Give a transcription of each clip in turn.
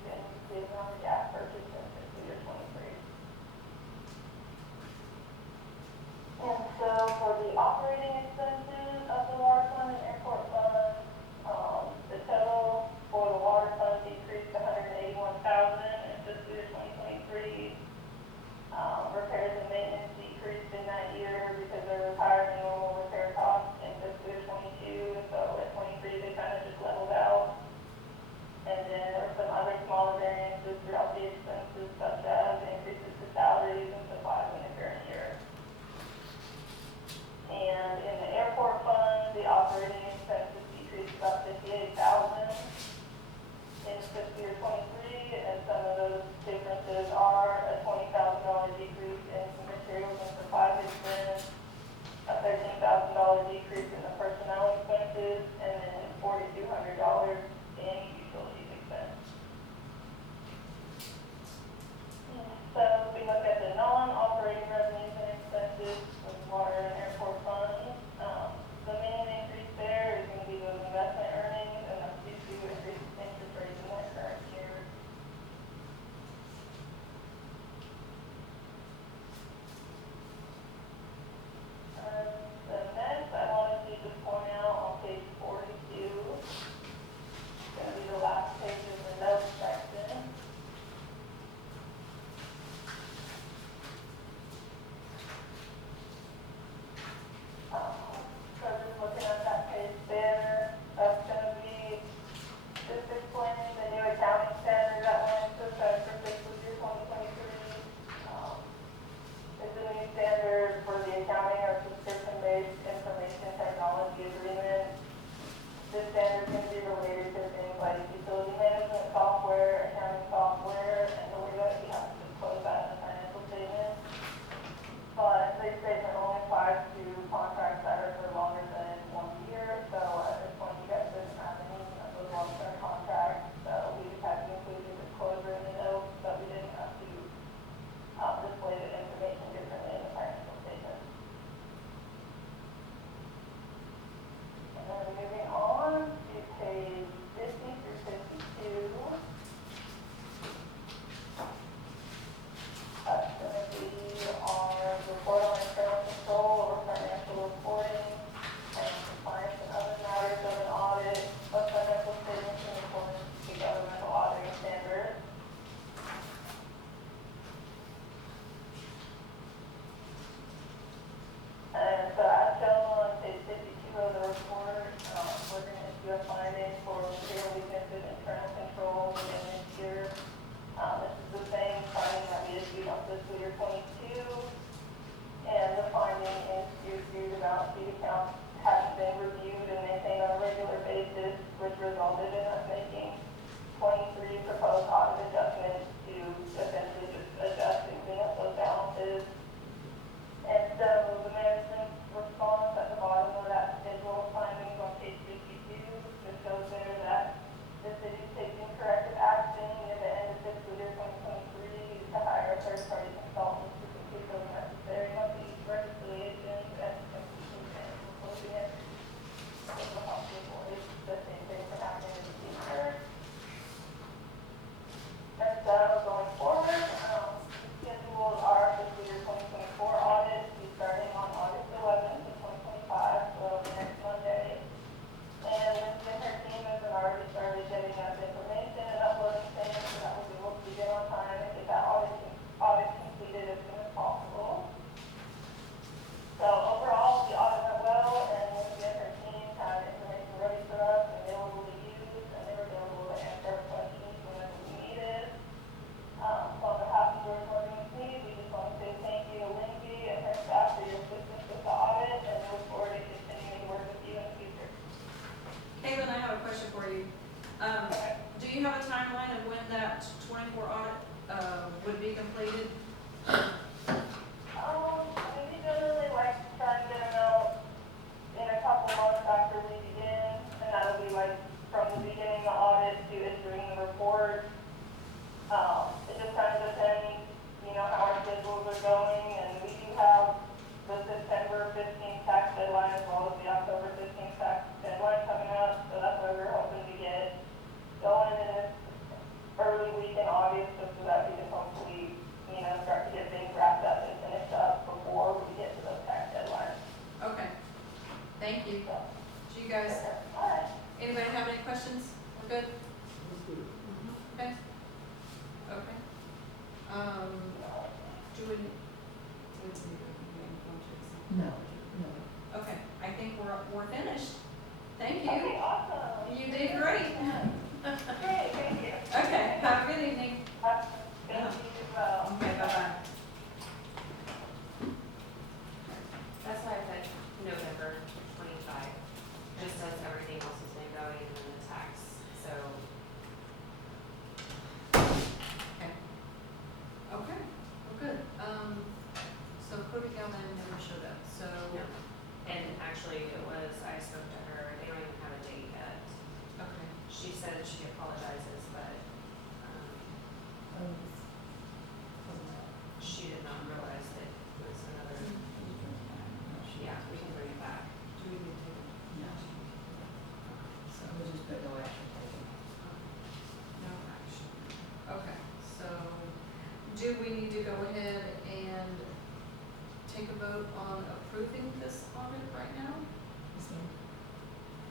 decrease in usage on the gas purchase in fiscal year 23. And so for the operating expenses of the water fund and airport fund, the total for the water fund decreased to $181,000 in fiscal year 2023. Repairs and maintenance decreased in that year because there was higher than normal repair costs in fiscal year 22, and so at 23 they kind of just leveled out. And then there were some other smaller variances throughout the expenses, such as increases to salaries and supplies in the current year. And in the airport fund, the operating expenses decreased about $58,000 in fiscal year 23, and some of those differences are a $20,000 decrease in materials and supplies expense, a $13,000 decrease in the personnel expenses, and then $4,200 in utilities expense. So if we look at the non-operating revenues and expenses with water and airport funds, the main increase there is going to be those investment earnings, and that's due to increased interest rates in that current year. The next I wanted to just point out on page 42, it's going to be the last page of the notes section. So just looking at that page there, that's going to be just explaining the new accounting standard that went into effect for fiscal year 2023. It's a new standard for the accounting or subscription-based information technology agreement. This standard can be related to things like utility management software, accounting software, and the way that we have to disclose that in the financial statement. But this statement only applies to contracts that are for longer than 1 year. So at this point, you guys didn't have any of those long-term contracts. So we just had to include the disclosure in the notes, but we didn't have to display the information differently in the financial statement. And then moving on to page 50 through 52. That's going to be our report on internal control over financial reporting and compliance and other matters of an audit of financial statements in accordance with governmental auditing standards. And so as shown on page 52 of the report, we're going to issue a finding for material weaknesses in internal control within this year. This is the same finding that we issued on fiscal year 22, and the finding is due to the balance sheet account having been reviewed and maintained on a regular basis, which resulted in us making 23 proposed audit adjustments to essentially just adjust and clean up those balances. And so the management's response at the bottom of that schedule of findings on page 52 just shows there that the city is taking corrective action near the end of fiscal year 2023 to hire a third-party consultant to complete those necessary monthly reconciliations and completion and closing it. So we'll help to avoid the same thing from happening in the future. And so going forward, we scheduled our fiscal year 2024 audit to be starting on August 11th of 2025, so the next Monday. And Lindsay and her team has already started getting us information and uploading things so that we'll be able to begin on time and get that audit completed as soon as possible. So overall, the audit went well, and Lindsay and her team had information ready for us and available to use, and they were available to answer our questions whenever we needed. So on behalf of George Morgan and me, we just want to say thank you to Lindsay and her staff for your assistance with the audit, and we look forward to continuing to work with you in the future. Caitlin, I have a question for you. Do you have a timeline of when that 24 audit would be completed? We generally like to try and get them out in a couple months after we begin, and that'll be like from the beginning of the audit to issuing the report. It just kind of depends, how our schedules are going, and we do have the September 15th tax deadline as well as the October 15th tax deadline coming up, so that's why we're hoping to get going in this early good? That's good. Okay. Okay. Do we, No, no. okay, I think we're finished. Thank Okay, you. awesome. You did great. Great, thank you. Okay, have a good evening. Thank you as well. Okay, bye-bye. That's why I said November 25, just as everything else has been going and then the tax, so. Okay. Okay, well, good. So Cody Galvin never showed up, so. And actually, it was, I spoke to her, they don't even have a date yet. Okay. She said she apologizes, but, she did not realize that it was another, yeah, we can bring it back. Do we need to? No. So we'll just put no action taken. No action. Okay, so do we need to go ahead and take a vote on approving this audit right now?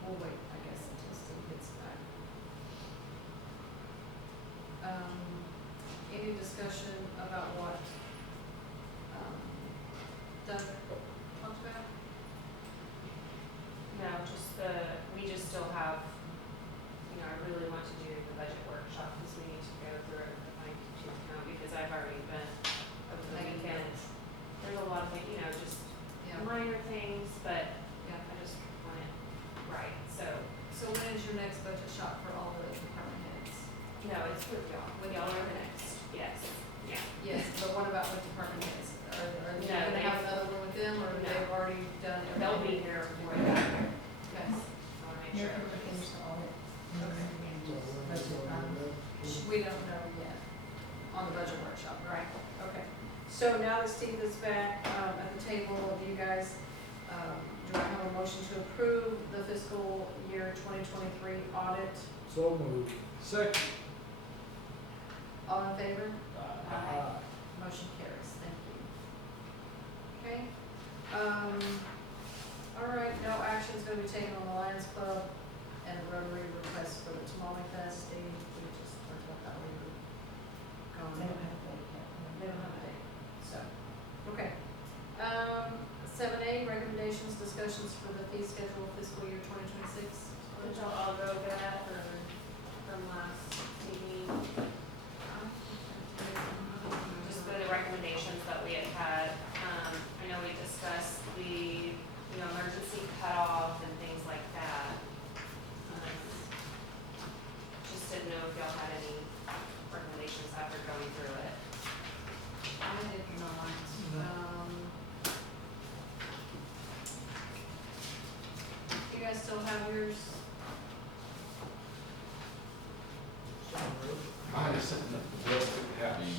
We'll wait, I guess, until Steve gets back. Any discussion about what, Doug talked about? No, we just still have, I really want to do the budget workshop, because we need to go through it with the fine tooth comb, because I've already been, over the weekend, there's a lot of, just Yeah. minor things, but Yeah. I just want it right, so, So when is your next budget shop for all the department heads? no, it's with y'all are the next, yes, yeah. Yes, but what about with department heads? Are you No, gonna have they- another one with them, or No. they've already done everything? They'll be here before that, Okay. I wanna make Here, sure. we're finish the audit. Okay. Budget items. We don't know yet on the budget workshop, right? Okay. So now that Steve is back, at the table, do you guys, do I have a motion to approve the fiscal year 2023 audit? So moved. Second. All in favor? Aye. Motion carries, thank you. Okay, all right, no action is gonna be taken on the Lions Club and Rotary request for the Tamale Fest. They, we just talked about that we were going. They don't have a date yet. They don't have a date, so, okay. 7A, recommendations, discussions for the fee schedule fiscal year 2026. Did y'all all go over that, or from last meeting? Just for the recommendations that we had, I know we discussed the, emergency cutoff and things like that. Just didn't know if y'all had any recommendations after going through it. I did not, you guys still have yours? I just said the bills that have you.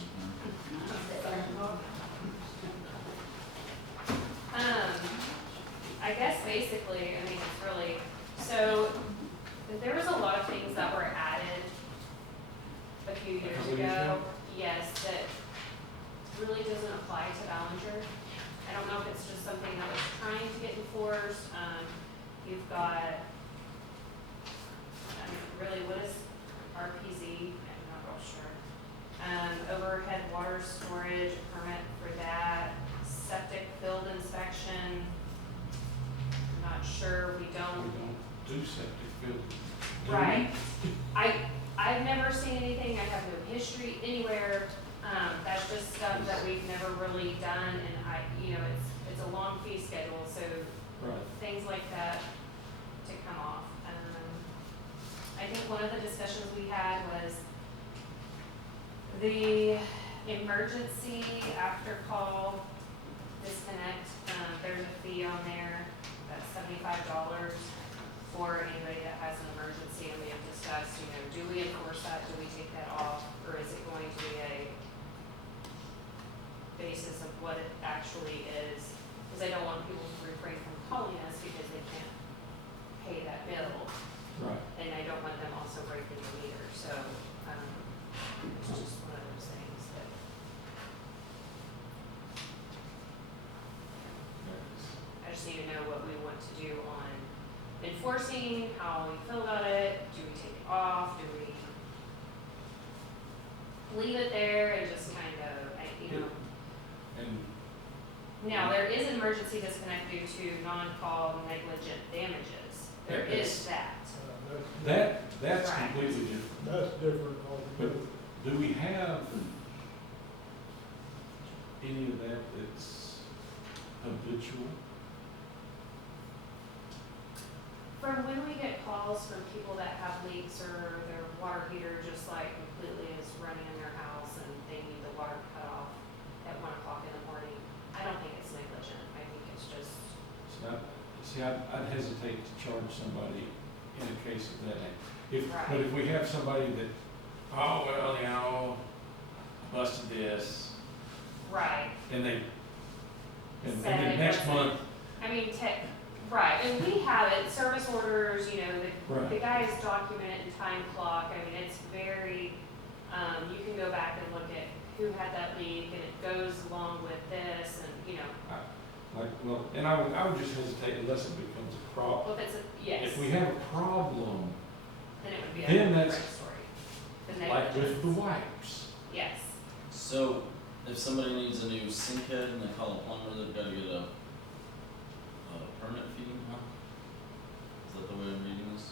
I guess basically, it's really, so there was a lot of things that were added a few years couple years ago. ago? Yes, that really doesn't apply to Ballinger. I don't know if it's just something that was trying to get enforced. You've got, really, what is RPZ? I'm not real sure. Overhead water storage, permit for that, septic field inspection. I'm not sure, we We don't. don't do septic filters. do we? Right. I've never seen anything, I have no history anywhere, that's just stuff that we've never really done, and it's a long fee schedule, so Right. things like that to come off. I think one of the discussions we had was the emergency after call disconnect, there's a fee on there, that's $75 for anybody that has an emergency, and we have discussed, do we enforce that, do we take that off, or is it going to be a basis of what it actually is? Because I don't want people to refrain from calling us because they can't pay that bill, Right. and I don't want them also breaking the meter, so, it's just one of those things that. I just need to know what we want to do on enforcing, how we feel about it, do we take it off, leave it there and just kind of, you know. And Now, there is an emergency disconnect due to non-call negligent damages. There Yeah, is that. that's Right. completely different. That's different altogether. Do we have any of that that's habitual? From when we get calls from people that have leaks or their water heater just like completely is running in their house and they need the water cut off at 1 o'clock in the morning, I don't think it's negligent. I think it's just, I'd hesitate to charge somebody in a case of that. Right. But if we have somebody that, oh, well, you know, busted this, right. and they, and Said then it next wasn't- month, I mean, right, and we have it, service orders, you know, Right. the guys document it in time clock, I mean, it's very, you can go back and look at who had that leak, and it goes along with this, and, you know, like, well, and I would just hesitate unless it becomes a problem. well, if it's a, yes, If we have a problem, then it would be a then different that's story. The like with the negligence. wipes, Yes, So, if somebody needs a new sink head and they call a plumber, they've gotta get a permit fee, huh? Is that the way I'm reading this?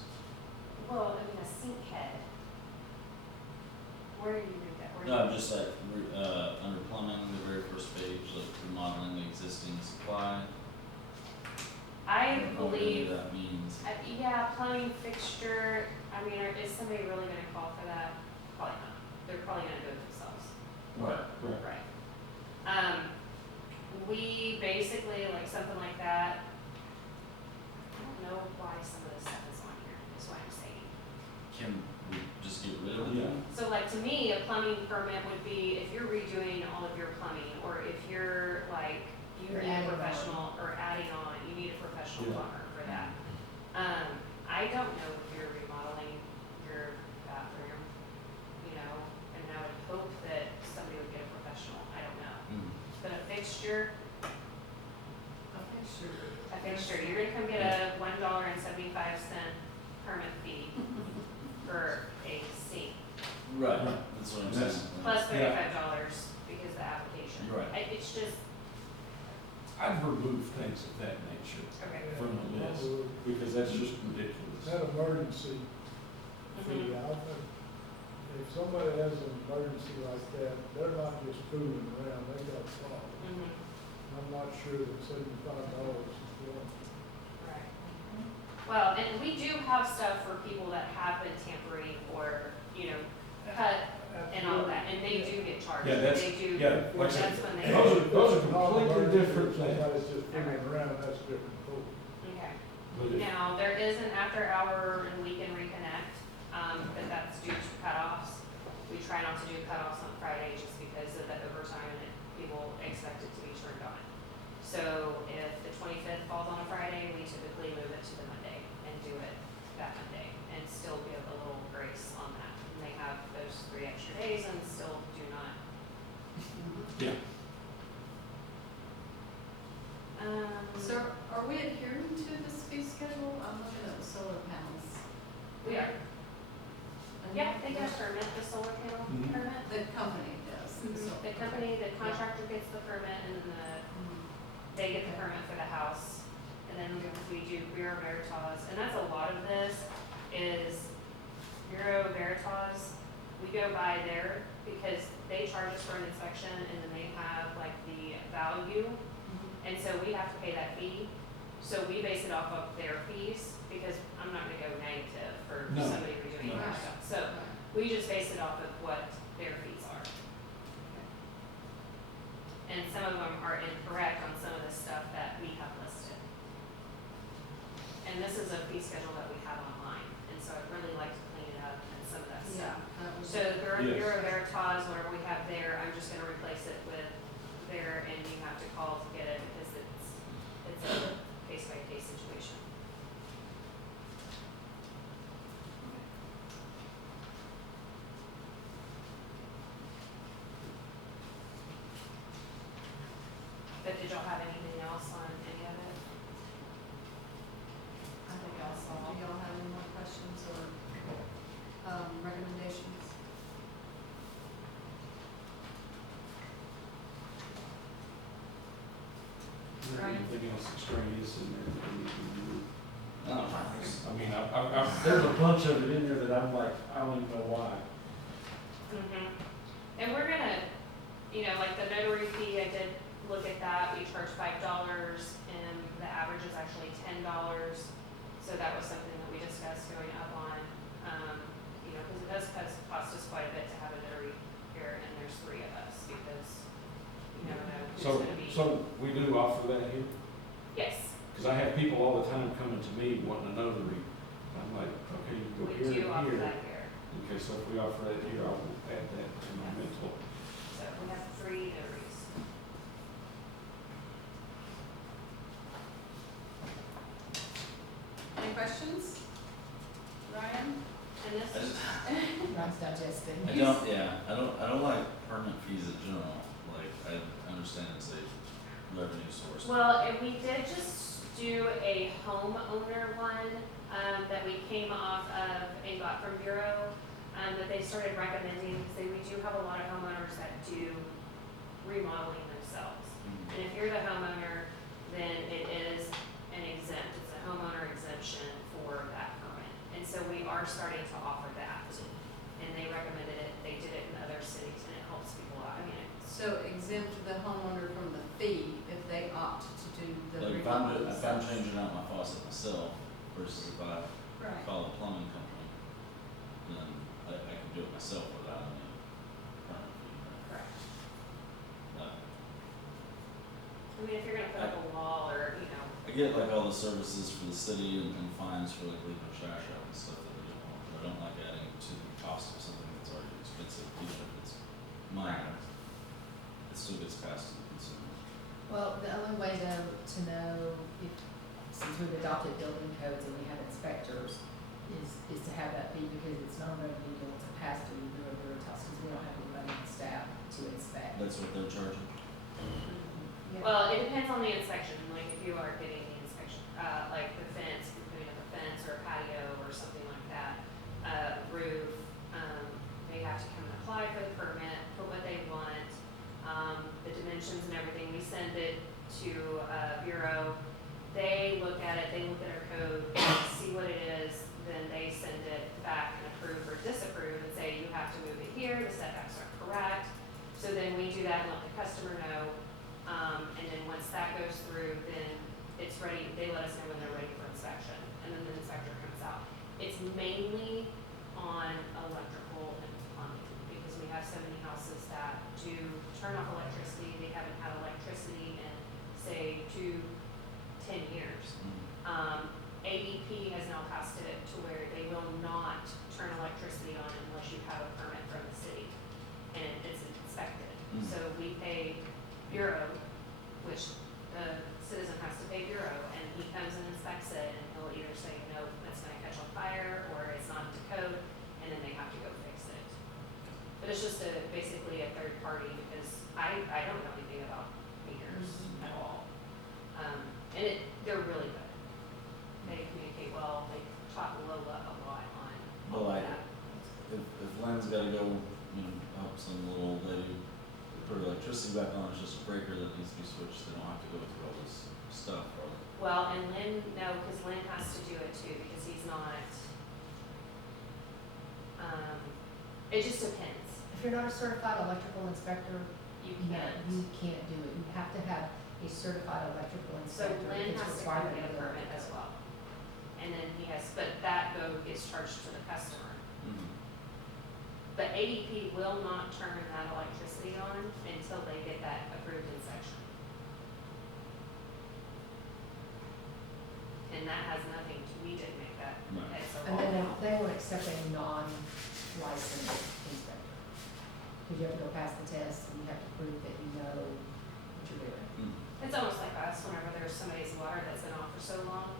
well, I mean, a sink head. Where do you read that? Where do No, you- I'm just like, under plumbing, the very first page, like remodeling the existing supply. I don't know what believe, that means. yeah, plumbing fixture, I mean, is somebody really gonna call for that? Probably not, they're probably gonna do it themselves. right. Right. We basically, like something like that, I don't know why some of this stuff is on here, is what I'm saying. Can we just get rid of Yeah. it? So like to me, a plumbing permit would be if you're redoing all of your plumbing, or if you're like, you Or need a adding on. professional, or adding on, you need a professional Yeah. plumber for that. I don't know if you're remodeling your bathroom, you know, and I would hope that somebody would get a professional, I don't know. Hmm. But a fixture, A fixture. you're gonna come get a $1.75 permit fee for a sink, Right, that's what I'm That's- saying. plus Yeah. $35 because of the application. Right. It's just, I'd remove things of that nature okay. from the list, because that's just ridiculous. That emergency Mhm. fee, I think, if somebody has an emergency like that, they're not just fooling around, they got a problem. Mhm. I'm not sure that $75 is one. Right. Well, and we do have stuff for people that have been tampering or, you know, cut and all that, and they do get charged. Yeah, that's- They do, yeah, like I said, that's when they. those are If it's not completely emergency, different if things. Somebody's just fooling around, that's a different story. Okay. But if- Now, there is an after-hour and weekend reconnect, but that's due to cutoffs. We try not to do cutoffs on Friday just because of the overtime and people expect it to be turned on. So if the 25th falls on a Friday, we typically move it to the Monday and do it that Monday and still give a little grace on that. And they have those 3 extra days and still do not. Yeah, So are we adhering to this fee schedule? I'm looking at the solar panels. We are. And Yeah, they get a permit, the solar panel Mhm. permit. The company does. The company, the contractor gets the permit and then they get the permit for the house. And then we do Bureau Veritas, and that's a lot of this is Bureau Veritas. We go by there because they charge us for an inspection and then they have like the value. And so we have to pay that fee. So we base it off of their fees because I'm not gonna go negative for No, somebody redoing their no. stuff. So we just base it off of what their fees are. And some of them are incorrect on some of the stuff that we have listed. And this is a fee schedule that we have online, and so I'd really like to clean it up and some of that Yeah, stuff. that was. So the Yes. Bureau Veritas, whatever we have there, I'm just gonna replace it with there, and you have to call to get it because it's a case-by-case situation. But did y'all have anything else on any of it? I think y'all saw. Do y'all have any more questions or, recommendations? something else extraneous in there that we need to do. Oh, I mean, I've, There's a bunch of it in there that I'm like, I don't even know why. Mhm. And we're gonna, you know, like the notary fee, I did look at that, we charge $5, and the average is actually $10. So that was something that we discussed going up on, you know, because it does cost us quite a bit to have a notary here, and there's 3 of us, because you never know who's so, gonna be. so we do offer that here? Yes, Cause I have people all the time coming to me wanting a notary. I'm like, okay, you go we here do offer and here. that here. Okay, so if we offer that here, I will add that to my mental. So we have 3 notaries. Any questions? Ryan? And this I is, just, Ryan's digesting. I don't like permit fees in general, like, I understand it's a revenue source. well, and we did just do a homeowner one, that we came off of and got from Bureau, that they started recommending, because we do have a lot of homeowners that do remodeling themselves. Mhm. And if you're the homeowner, then it is an exempt, it's a homeowner exemption for that permit. And so we are starting to offer that, and they recommended it, they did it in other cities, and it helps people out, I mean, So exempt the homeowner from the fee if they opt to do the Like, remodel if I'm themselves. changing out my faucet myself versus if I Right. call a plumbing company, then I can do it myself without any permit fee. correct. But I mean, if you're gonna put up a wall or, you know, I get like all the services for the city and fines for like leaving trash out and stuff that they do, but I don't like adding to the cost of something that's already expensive, even if it's minor. It still gets passed to the consumer. Well, the only way though to know if, since we've adopted building codes and we have inspectors, is to have that fee because it's not going to be able to pass through Bureau Veritas because we don't have anybody on staff to inspect. That's what they're charging. Yeah. well, it depends on the inspection, like if you are getting the inspection, like the fence, if you're putting up a fence or a patio or something like that, roof, they have to come and apply for the permit, put what they want, the dimensions and everything, we send it to, Bureau. They look at it, they look at our code, see what it is, then they send it back and approve or disapprove and say, you have to move it here, the setbacks aren't correct. So then we do that and let the customer know, and then once that goes through, then it's ready, they let us know when they're ready for inspection, and then the inspector comes out. It's mainly on electrical and plumbing, because we have so many houses that do turn off electricity, they haven't had electricity in, say, 10 years. AEP has now passed it to where they will not turn electricity on unless you have a permit from the city, and it's inspected. Mm. So we pay Bureau, which the citizen has to pay Bureau, and he comes and inspects it, and he'll either say, no, it's gonna catch on fire, or it's not to code, and then they have to go fix it. But it's just basically a third party, because I don't know anything about meters at all. And they're really good. They communicate well, they talk Lola a lot on But all of like, that. if Lynn's gotta go, you know, help some little old lady put her electricity back on, it's just a breaker that needs to be switched, they don't have to go through all this stuff, or. Well, and Lynn, no, because Lynn has to do it too, because he's not, it just depends. If you're not a certified electrical inspector, You no, can't. you can't do it. You have to have a certified electrical So inspector. Lynn It's has to required come get a under permit the as code. well. And then he has, but that though gets charged to the customer. Mhm. But ADP will not turn that electricity on until they get that approved inspection. And that has nothing to, we didn't make that, No. it's a And law. then they won't accept a non-licensed inspector. Because you have to go pass the test and you have to prove that you know what you're doing. Mm. It's almost like us, whenever there's somebody's water that's been off for so long,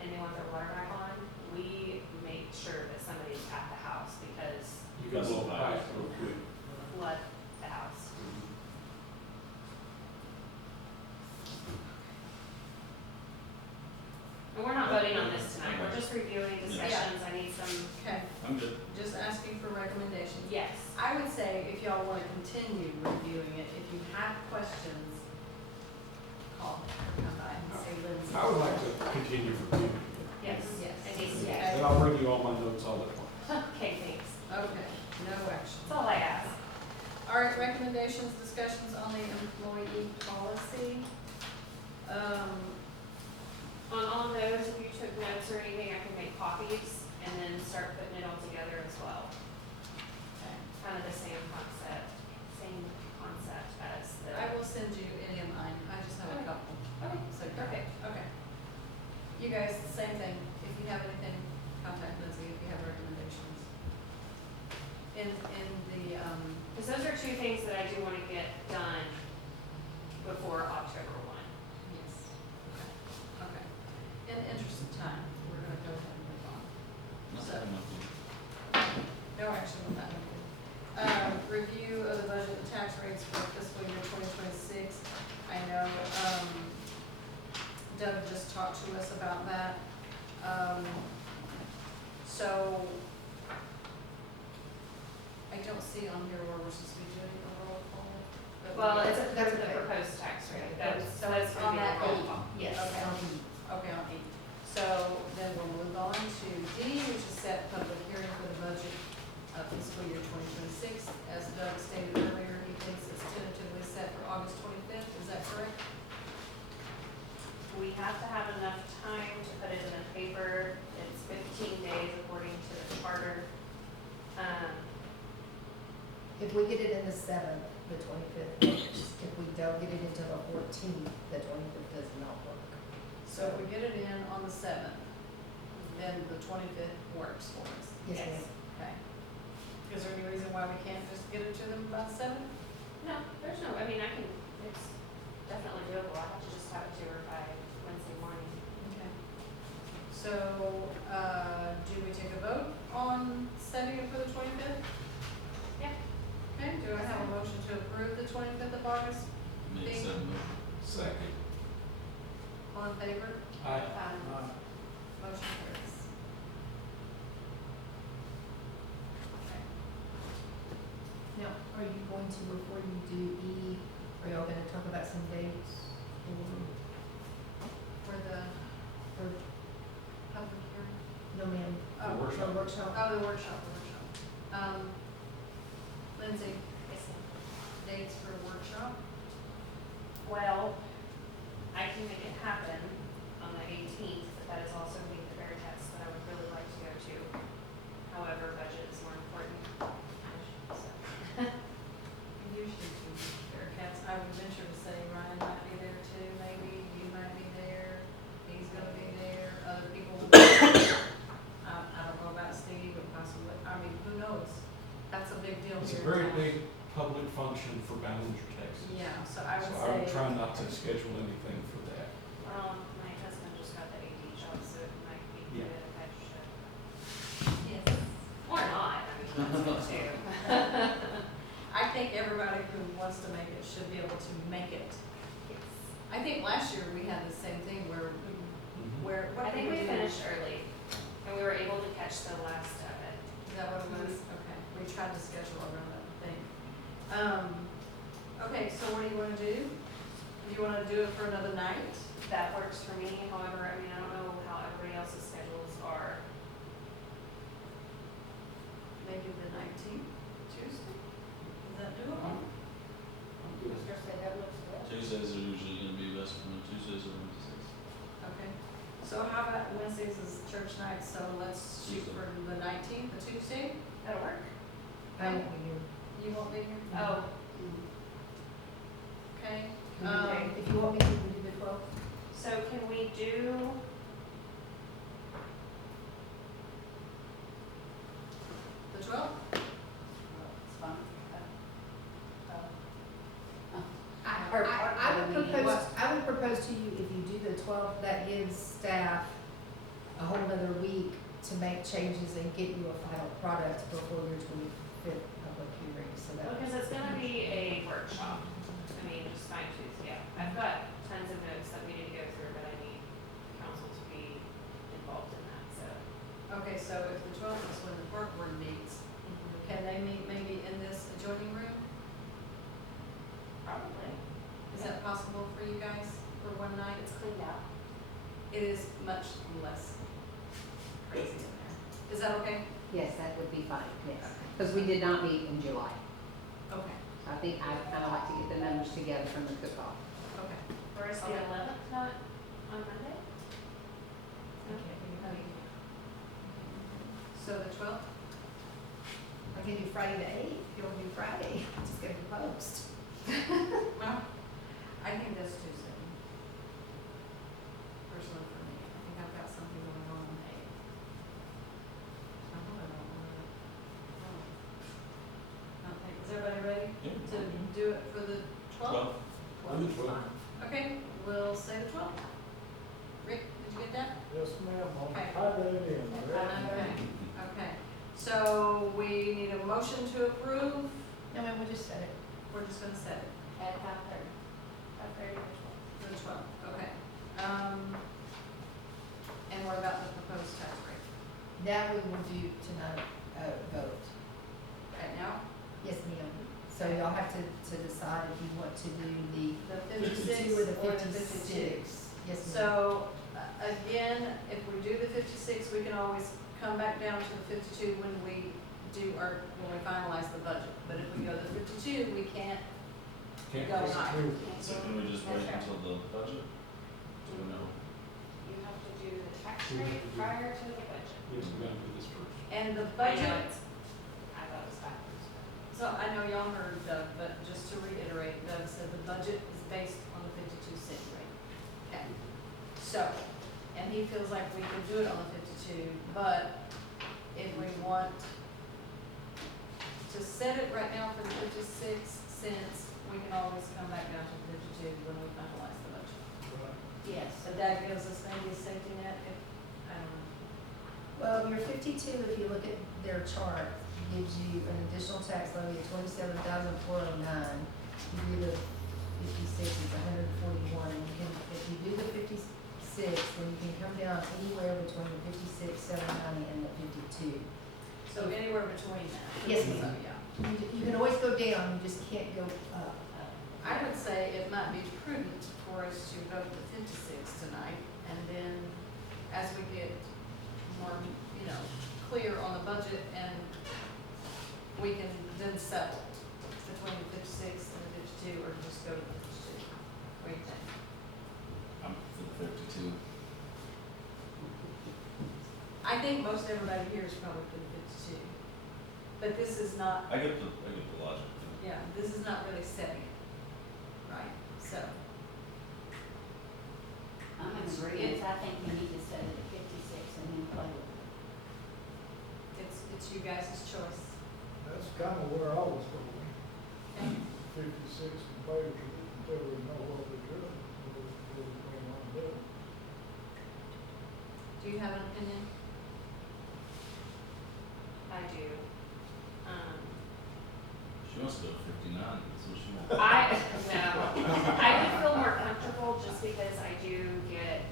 and they want their water back on, we make sure that somebody's at the house, because You can blow pipe real quick. flood the house. And we're not voting on this tonight, we're just reviewing discussions, I need some, Okay, I'm good. just asking for recommendations. yes. I would say if y'all wanna continue reviewing it, if you have questions, call, come by. see Lindsay. I would like to continue for 2. Yes, Yes. I need to, Okay. And I'll bring you all my notes all at once. okay, thanks. Okay, no action. That's all I ask. All right, recommendations, discussions on the employee policy. On all of those, if you took notes or anything, I can make copies and then start putting it all together as well. Kind of the same concept as the. I will send you any of mine, I just have a couple. Okay, So, perfect. okay. You guys, same thing, if you have anything, contact Lindsay if you have recommendations. In the, Because those are two things that I do want to get done before October 1. yes, okay. In the interest of time, we're gonna go ahead and move on. Not So- that enough. No action on that one. Review of the budget and tax rates for fiscal year 2026. I know, Doug just talked to us about that. So, I don't see on here where we're supposed to be doing a roll call. but we- Well, it's That's the okay. proposed tax rate. So That's it's gonna on be that the roll eight. call. Yes. Okay. Okay, on E. So then we'll move on to D, which is set public hearing for the budget of fiscal year 2026. As Doug stated earlier, he thinks it's tentatively set for August 25th, is that correct? We have to have enough time to put it in the paper. It's 15 days according to the charter. If we get it in the 7th, the 25th works. If we don't get it until the 14th, the 25th does not work. So if we get it in on the 7th, then the 25th works for us. Yes, Yes. ma'am. Okay. Is there any reason why we can't just get it to them by the 7th? No, there's no, I mean, it's definitely doable. I have to just have it to her by Wednesday morning. Okay. So, do we take a vote on setting it for the 25th? Yeah. Okay, do I have a motion to approve the 25th of August? Make Thank- said motion. Second. All in favor? Aye. Motion carries. Okay. Now, are you going to, before you do E, are y'all gonna talk about some dates For the for, public hearing? no ma'am, Oh, workshop. for workshop? Oh, the workshop. Lindsay, Yes, ma'am. dates for workshop? Well, I can make it happen on the 18th, but that is also being the bear test that I would really like to go to. However, budget is more important. So, Usually two Bearcats. I would venture to say Ryan might be there too, maybe, you might be there, he's gonna be there, other people will be there. I don't know about Steve, but possibly, I mean, who knows? That's a big deal It's a here. in very town. big public function for Ballinger, Texas. Yeah, so I would So I would say, try not to schedule anything for that. my husband just got the AD job, so it might be Yeah. good if I should. yes. Or not, I mean, that's good too. I think everybody who wants to make it should be able to make it. Yes. I think last year we had the same thing where, what I think did we do? finished early, and we were able to catch the last of it. Is that what it was? Okay, we tried to schedule around that thing. Okay, so what do you wanna do? Do you wanna do it for another night? That works for me, however, I mean, I don't know how everybody else's schedules are. Maybe the 19th, Tuesday? Is that doable? I'm good. Tuesdays are usually gonna be best for me, Tuesdays or Wednesdays. Okay, so how about Wednesdays is church night, so let's shoot Tuesday. for the 19th, the Tuesday? That'll work? I won't be here. You won't be here? Oh, Okay, Can we do- If you want me to, we do the 12th? so can we do, the 12th? I would propose to you, if you do the 12th, that gives staff a whole nother week to make changes and get you a final product before your 25th public hearing, so that. because it's gonna be a workshop, I mean, just fine tooth, yeah. I've got tons of notes that we need to go through, but I need council to be involved in that, so. Okay, so if the 12th is when the park board meets, can they meet maybe in this adjoining room? Probably. Is that possible for you guys for one night? It's cleaned out. it is much less crazy in there. Is that okay? Yes, that would be fine, yes, because we did not meet in July. Okay, I think I'd kind of like to get the numbers together from the cook-off. okay. Or is the Okay. 11th not on Monday? So the 12th? I can do Friday the eighth, if you want to do Friday, just gotta post. Well, I think that's too soon. Personally for me, I think I've got something going on the 8th. I hope I don't want to. Okay, is everybody ready Yeah. to do it for the 12th? 12. is fine. Okay, we'll say the 12th. Rick, did you get that? Yes, ma'am, I'll Okay. type that in. Okay, okay. So we need a motion to approve. No, man, we'll just set it. We're just gonna set it. At 5:30. 5:30 or 12. The 12th, okay. And what about the proposed tax rate? That we will do tonight, vote. Right now? Yes, ma'am. So y'all have to decide if you want to do the The 52 or the 56. 52. Yes, ma'am. So, again, if we do the 56, we can always come back down to the 52 when we when we finalize the budget. But if we go to 52, we can't Can't go press higher. So can we just wait That's right. until the budget? Do we know? You have to do the tax rate prior to the budget. Yes, we gotta do this first. And the I know budget, it's, I thought it was backwards. so I know y'all heard Doug, but just to reiterate, Doug said the budget is based on the 52 cent rate. Okay. So, and he feels like we could do it on the 52, but if we want to set it right now for the 56 cents, we can always come back down to 52 when we finalize the budget. Right. Yes. So that gives us maybe a safety net if, I don't know. Well, your 52, if you look at their chart, gives you an additional tax levy of 27,409. You do the 56, it's 141. And you can, if you do the 56, then you can come down anywhere between the 56, 790, and the 52. So anywhere between that. Yes, So, ma'am. yeah. You can always go down, you just can't go up. I would say it might be prudent for us to vote the 56 tonight, and then as we get more, clear on the budget, and we can then settle between the 56 and the 52, or just go to the 52. What do you think? I'm for the 52. I think most everybody here is probably for the 52, but this is not, I get the logic. yeah, this is not really setting it, right? So, I'm in agreement, I think we need to set it at 56 and then play with it. it's you guys' choice. That's kind of where I was going, Okay. 56 and play with it until we know what we're doing, what we're going on doing. Do you have an opinion? I do. She wants to go to 59, that's what she wants. I would feel more comfortable just because I do get,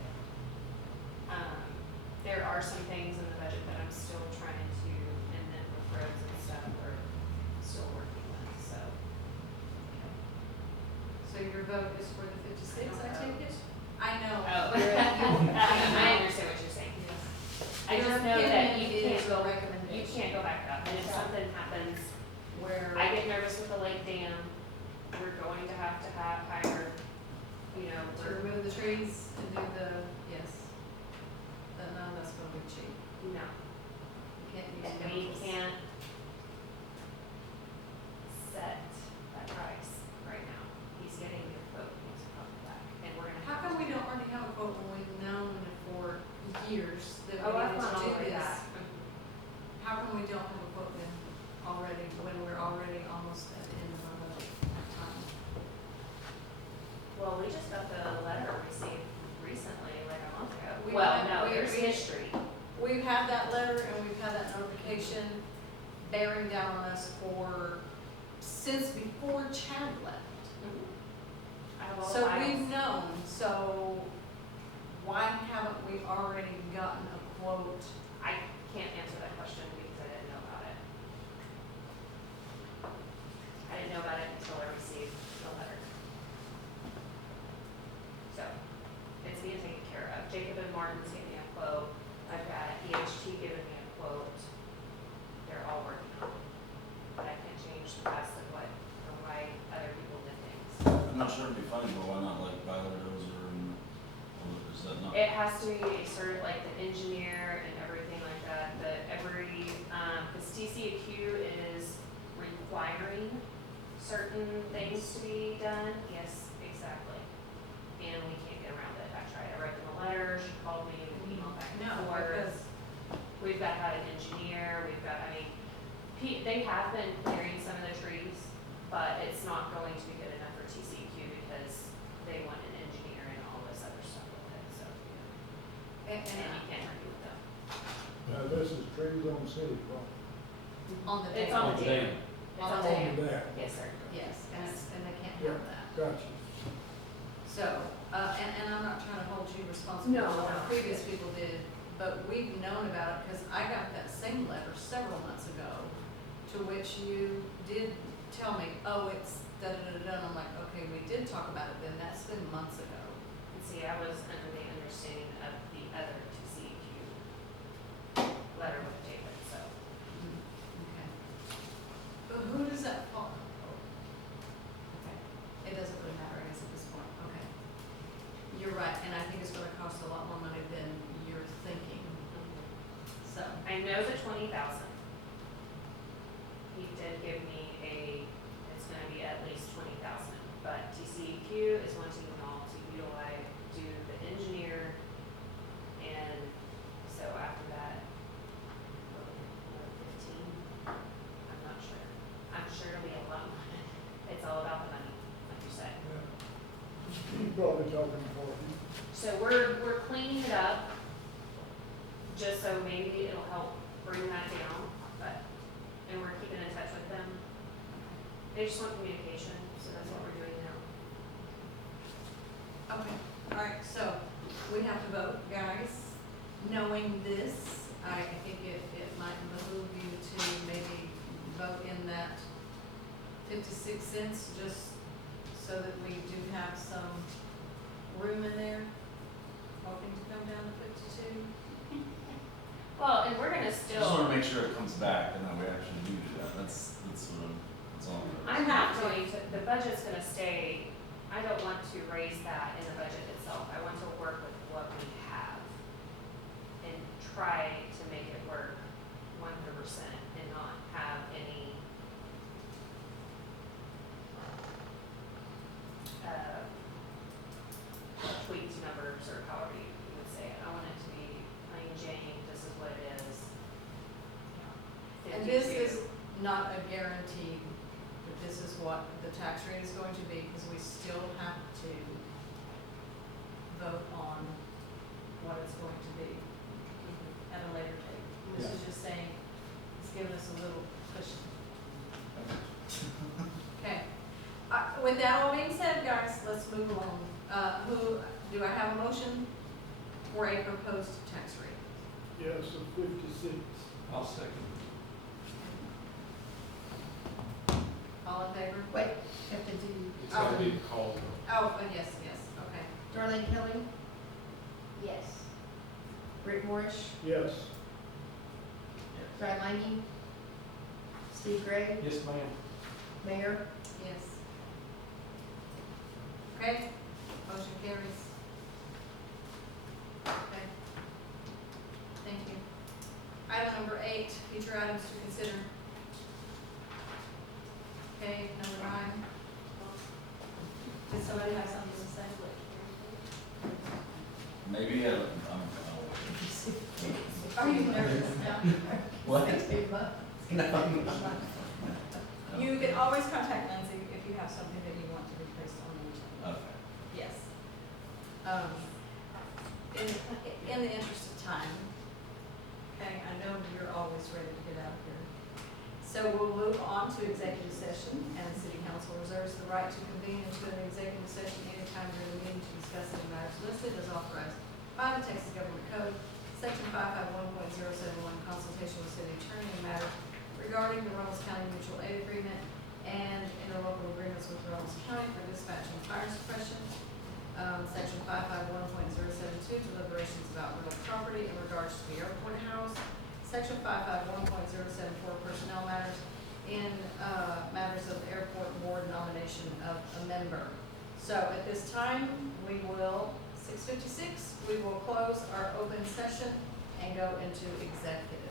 there are some things in the budget that I'm still trying to, and then with roads and stuff, we're still working with, so. So your vote is for the 56, I take it? I know. Oh. I understand what you're saying. I Your just know that opinion you is can't go, a recommendation. you can't go back up, and if something happens, Where, I get nervous with the lake dam, we're going to have higher, to we're, remove the trees and do the, yes. But no, that's gonna be cheap. no, You can't use and we chemicals. can't set that price right now. He's getting your quote, he wants to come back, and we're gonna. How come we don't already have a quote when we've known for years that we Oh, I've needed gone to all do the way this? back. How come we don't have a quote then already, when we're already almost at the end of our budget time? Well, we just got the letter received recently, like a month ago. We Well, have- no, we there's received- history. We've had that letter and we've had that notification bearing down on us since before Chad left. I have all the So files. we've known, so why haven't we already gotten a quote? I can't answer that question because I didn't know about it. I didn't know about it until I received the letter. So, it's being taken care of. Jacob and Martin's giving me a quote, I've got EHT giving me a quote. They're all working on it. But I can't change the past of what, or why other people did things. I'm not sure it'd be funny, but why not like buy a dozer and, or is that not? It has to be sort of like the engineer and everything like that, cause TCEQ is requiring certain things to be done, yes, exactly. And we can't get around it, I tried, I wrote them a letter, she called me, we emailed back and No, forth. because We've got to have an engineer, we've got, I mean, they have been clearing some of the trees, but it's not going to be good enough for TCEQ because they want an engineer and all this other stuff with it, so. and And you can't argue with them. Now, this is trees on city property. on the It's dam. on the dam. It's On on the the dam. dam. that. Yes, sir. Yes, and they can't Yeah. have that. Gotcha. So, and I'm not trying to hold you responsible No, for what no. previous people did, but we've known about it, because I got that same letter several months ago, to which you did tell me, oh, it's da-da-da-da, and I'm like, okay, we did talk about it then, that's been months ago. And see, I was under the understanding of the other TCEQ letter with David, so. Okay. But who does that fall? Okay, it doesn't really matter, I guess, at this point, okay. You're right, and I think it's gonna cost a lot more money than you're thinking, so. I know the 20,000. He did give me it's gonna be at least 20,000, but TCEQ is wanting y'all to utilize, do the engineer, and so after that, another 15, I'm not sure. I'm sure it'll be a lot more. It's all about the money, like you said. Yeah. You're probably talking for you. So we're cleaning it up, just so maybe it'll help bring that down, and we're keeping in touch with them. They just want communication, so that's what we're doing now. Okay, all right, so we have to vote, guys. Knowing this, I think it might behoove you to maybe vote in that 56 cents, just so that we do have some room in there, hoping to come down to 52. Well, and we're gonna I just wanna still, make sure it comes back and that we actually do that, that's what that's all. I'm not going to, the budget's gonna stay, I don't want to raise that in the budget itself. I want to work with what we have and try to make it work 100% and not have any tweaked numbers or however you would say it. I want it to be plain Jane, this is what it is. And this 52. is not a guarantee that this is what the tax rate is going to be, because we still have to vote on what it's going to be at a later date. This is just saying, it's giving us a little cushion. Okay, with that all being said, guys, let's move along. Do I have a motion for a proposed tax rate? Yes, of 56. I'll second. All in favor? Wait, have to do It's gotta be called. Oh, yes, okay. Darlene Kelly, Yes. Rick Morris, Yes. Brad Langy, Steve Gray, Yes, ma'am. Mayor, Yes. Okay, motion carries. Okay. Thank you. Item number 8, future items to consider. Okay, number 9. Did somebody have something to say? Maybe, Are you nervous now? what? You can always contact Lindsay if you have something that you want to be placed on the agenda. Okay. Yes. In the interest of time, okay, I know you're always ready to get out of here. So we'll move on to executive session, and the city council reserves the right to convene into an executive session anytime during the meeting to discuss any matters listed as authorized by the Texas Government Code, Section 551.071, consultation with city attorney in matter regarding the Reynolds County Mutual Aid Agreement and interlocal agreements with Reynolds County for dispatch and fire suppression. Section 551.072, deliberations about real property in regards to the airport house. Section 551.074, personnel matters in matters of airport board nomination of a member. So at this time, we will, 6:56, we will close our open session and go into executive.